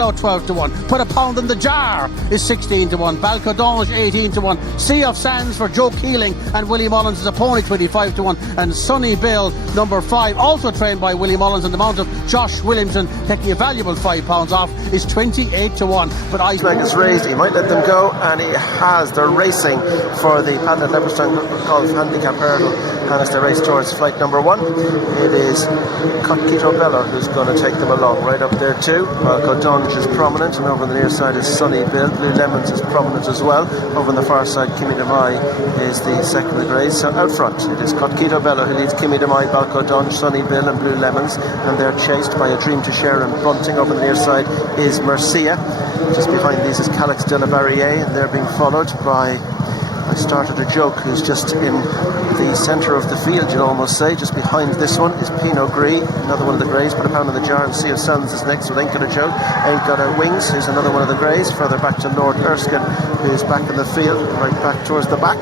12 to 1. Put a pound in the jar is 16 to 1. Balcodange 18 to 1. Sea of Sands for Joe Keeling and Willie Mullins is a pony 25 to 1. And Sunny Bill, number 5, also trained by Willie Mullins, and the mount of Josh Williamson, taking a valuable £5 off, is 28 to 1. But I flag is raised, he might let them go, and he has. They're racing for the Padel at Leopardstown Golf Handicap Hurdle, and as they race towards flight number 1, it is Coquito Bella who's going to take them along. Right up there too, Balcodange is prominent, and over on the near side is Sunny Bill. Blue Lemons is prominent as well. Over on the far side, Kimi De Mai is the second of the grades. So out front, it is Coquito Bella who leads Kimi De Mai, Balcodange, Sunny Bill and Blue Lemons, and they're chased by A Dream to Share and Bunting. Over on the near side is Murcia. Just behind these is Calix de la Barriere, and they're being followed by I Started a Joke, who's just in the centre of the field, you'd almost say. Just behind this one is Pinot Gris, another one of the greys. Put a pound in the jar, and Sea of Sands is next with Ain't Got a Joke. Ain't Got a Wings, who's another one of the greys. Further back to Lord Erskine, who's back in the field, right back towards the back.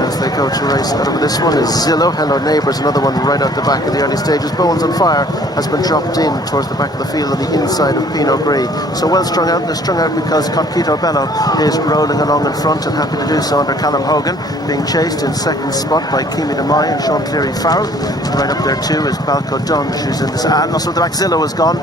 As they go to race out of this one is Zillow. Hello Neighbours, another one right out the back in the early stages. Bowensonfire has been dropped in towards the back of the field on the inside of Pinot Gris. So well strung out, and they're strung out because Coquito Bello is rolling along in front, and happy to do so under Callum Hogan, being chased in second spot by Kimi De Mai and Sean Cleary Farrell. Right up there too is Balcodange, who's in this. Also the back, Zillow is gone.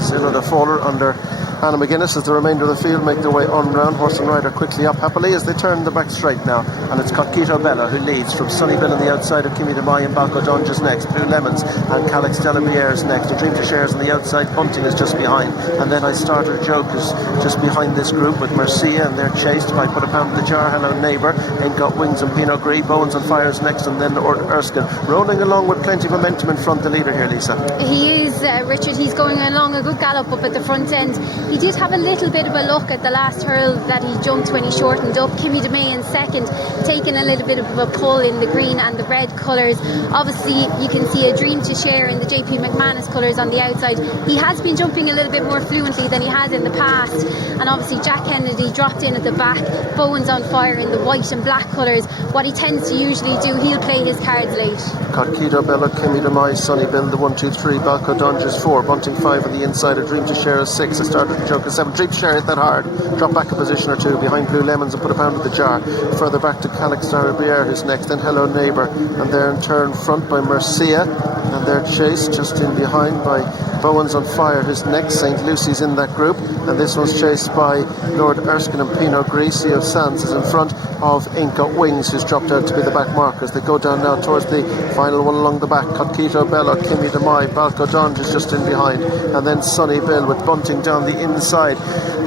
Zillow the faller under Anna McGuinness, as the remainder of the field make their way on round. Horse and rider quickly up happily as they turn the back straight now, and it's Coquito Bella who leads from Sunny Bill on the outside of Kimi De Mai, and Balcodange is next. Blue Lemons and Calix de la Barriere is next. A Dream to Share is on the outside. Bunting is just behind, and then I Started a Joke is just behind this group with Murcia, and they're chased by Put a Pound in the Jar, Hello Neighbour, Ain't Got Wings and Pinot Gris. Bowensonfire is next, and then Lord Erskine rolling along with plenty of momentum in front. The leader here, Lisa. He is, Richard. He's going along a good gallop up at the front end. He did have a little bit of a look at the last hurl that he jumped when he shortened up. Kimi De Mai in second, taking a little bit of a pull in the green and the red colours. Obviously you can see A Dream to Share in the JP McManus colours on the outside. He has been jumping a little bit more fluently than he has in the past, and obviously Jack Kennedy dropped in at the back. Bowensonfire in the white and black colours. What he tends to usually do, he'll play his cards late. Coquito Bella, Kimi De Mai, Sunny Bill, the 1, 2, 3. Balcodange is 4, Bunting 5 on the inside. A Dream to Share is 6. I Started a Joke is 7. Dream to Share hit that hard, drop back a position or two behind Blue Lemons and Put a Pound in the Jar. Further back to Calix de la Barriere, who's next, then Hello Neighbour, and they're in turn front by Murcia, and they're chased just in behind by Bowensonfire, who's next. St. Lucy's in that group, and this one's chased by Lord Erskine and Pinot Gris. Sea of Sands is in front of Ain't Got Wings, who's dropped out to be the back markers. They go down now towards the final one along the back. Coquito Bella, Kimi De Mai, Balcodange is just in behind, and then Sunny Bill with Bunting down the inside.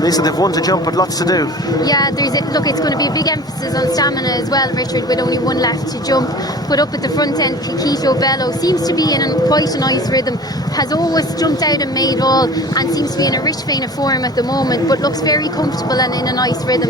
Lisa, they've one to jump but lots to do. Yeah, look, it's going to be a big emphasis on stamina as well, Richard, with only one left to jump. But up at the front end, Coquito Bello seems to be in quite a nice rhythm, has always jumped out and made all, and seems to be in a rich vein of form at the moment, but looks very comfortable and in a nice rhythm.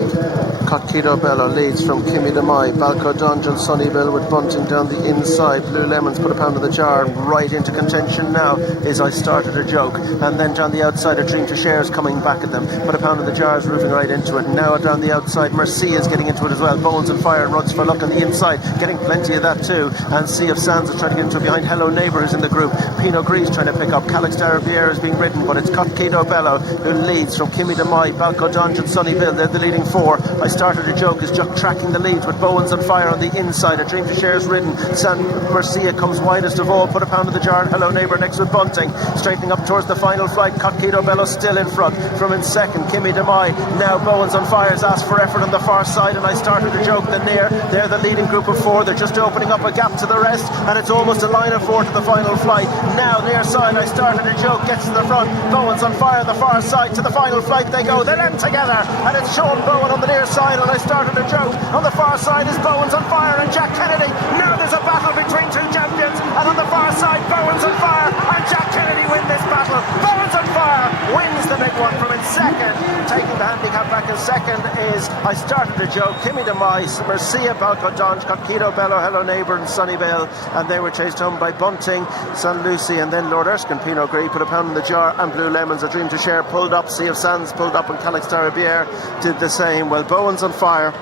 Coquito Bello leads from Kimi De Mai, Balcodange and Sunny Bill with Bunting down the inside. Blue Lemons Put a Pound in the Jar, and right into contention now is I Started a Joke, and then down the outside A Dream to Share is coming back at them. Put a Pound in the Jar is moving right into it. Now down the outside Murcia is getting into it as well. Bowensonfire runs for luck on the inside, getting plenty of that too, and Sea of Sands is trying to get into it behind Hello Neighbour, who's in the group. Pinot Gris trying to pick up. Calix de la Barriere is being ridden, but it's Coquito Bello who leads from Kimi De Mai, Balcodange and Sunny Bill. They're the leading 4. I Started a Joke is just tracking the leads with Bowensonfire on the inside. A Dream to Share is ridden. San Murcia comes widest of all. Put a Pound in the Jar and Hello Neighbour next with Bunting. Straightening up towards the final flight. Coquito Bello still in front. From in second, Kimi De Mai. Now Bowensonfire's asked for effort on the far side, and I Started a Joke the near. They're the leading group of 4. They're just opening up a gap to the rest, and it's almost a line of 4 to the final flight. Now near side, I Started a Joke gets to the front. Bowensonfire the far side to the final flight they go. They're in together, and it's Sean Bowen on the near side, and I Started a Joke. On the far side is Bowensonfire and Jack Kennedy. Now there's a battle between 2 champions, and on the far side Bowensonfire and Jack Kennedy win this battle. Bowensonfire wins the big one from in second. Taking the handicap back in second is I Started a Joke, Kimi De Mai, Murcia, Balcodange, Coquito Bello, Hello Neighbour and Sunny Bill, and they were chased home by Bunting, St. Lucy, and then Lord Erskine. Pinot Gris Put a Pound in the Jar, and Blue Lemons, A Dream to Share pulled up. Sea of Sands pulled up, and Calix de la Barriere did the same. Well, Bowensonfire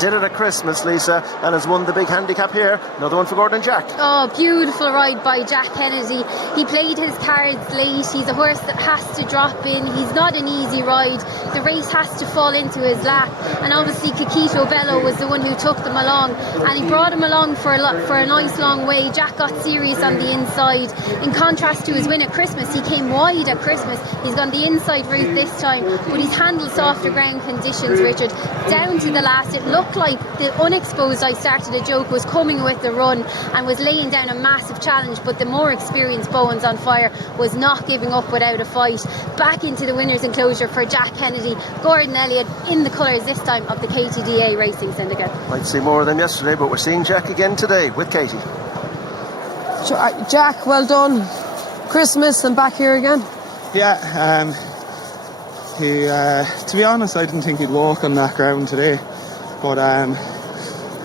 Did it at Christmas, Lisa, and has won the big handicap here. Another one for Gordon and Jack. Oh, beautiful ride by Jack Kennedy. He played his cards late. He's a horse that has to drop in. He's not an easy ride. The race has to fall into his lap. And obviously, Kikito Bello was the one who took them along. And he brought him along for a nice long way. Jack got serious on the inside. In contrast to his win at Christmas, he came wide at Christmas. He's gone the inside route this time. But he's handled softer ground conditions, Richard. Down to the last, it looked like the unexposed I started a joke was coming with the run and was laying down a massive challenge, but the more experienced Bowensonfire was not giving up without a fight. Back into the winner's enclosure for Jack Kennedy. Gordon Elliott in the colours this time of the KTDA Racing Syndicate. Might see more of them yesterday, but we're seeing Jack again today with Katie. Jack, well done. Christmas and back here again. Yeah, he to be honest, I didn't think he'd walk on that ground today. But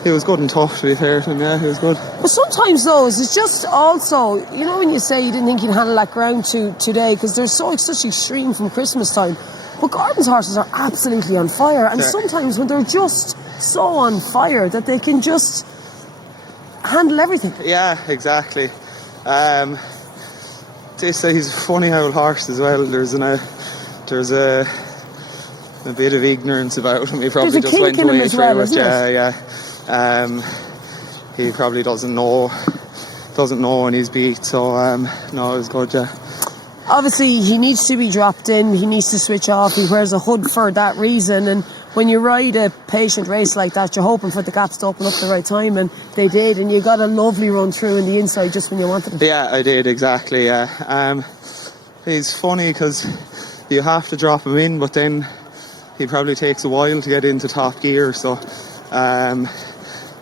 he was good and tough, to be fair to him, yeah, he was good. But sometimes those, it's just also, you know, when you say you didn't think he'd handle that ground today, because they're such extreme from Christmas time. But Gordon's horses are absolutely on fire, and sometimes when they're just so on fire that they can just handle everything. Yeah, exactly. He's a funny old horse as well. There's a bit of ignorance about him. He probably just went away through it. Yeah. He probably doesn't know when he's beat. So no, it was good. Yeah. Obviously, he needs to be dropped in. He needs to switch off. He wears a hood for that reason. And when you ride a patient race like that, you're hoping for the gaps to open up the right time, and they did. And you got a lovely run through in the inside just when you wanted it. Yeah, I did, exactly. Yeah. He's funny because you have to drop him in, but then he probably takes a while to get into top gear, so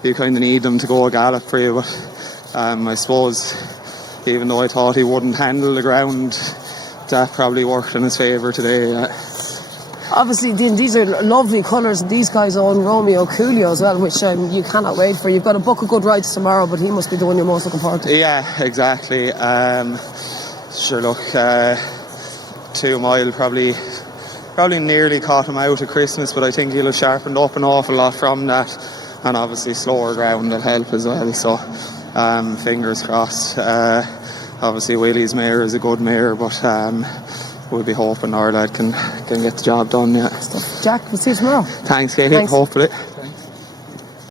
you kind of need him to go a gallop for you. But I suppose, even though I thought he wouldn't handle the ground, that probably worked in his favour today. Obviously, these are lovely colours. These guys own Romeo Coolio as well, which you cannot wait for. You've got a book of good rides tomorrow, but he must be the one you're most looking forward to. Yeah, exactly. Sure, look, 2 Mile probably nearly caught him out at Christmas, but I think he'll have sharpened up an awful lot from that, and obviously slower ground will help as well, so fingers crossed. Obviously Willie's mare is a good mare, but we'll be hoping our lad can get the job done. Yeah. Jack, we'll see you tomorrow. Thanks, Katie. Hope for it.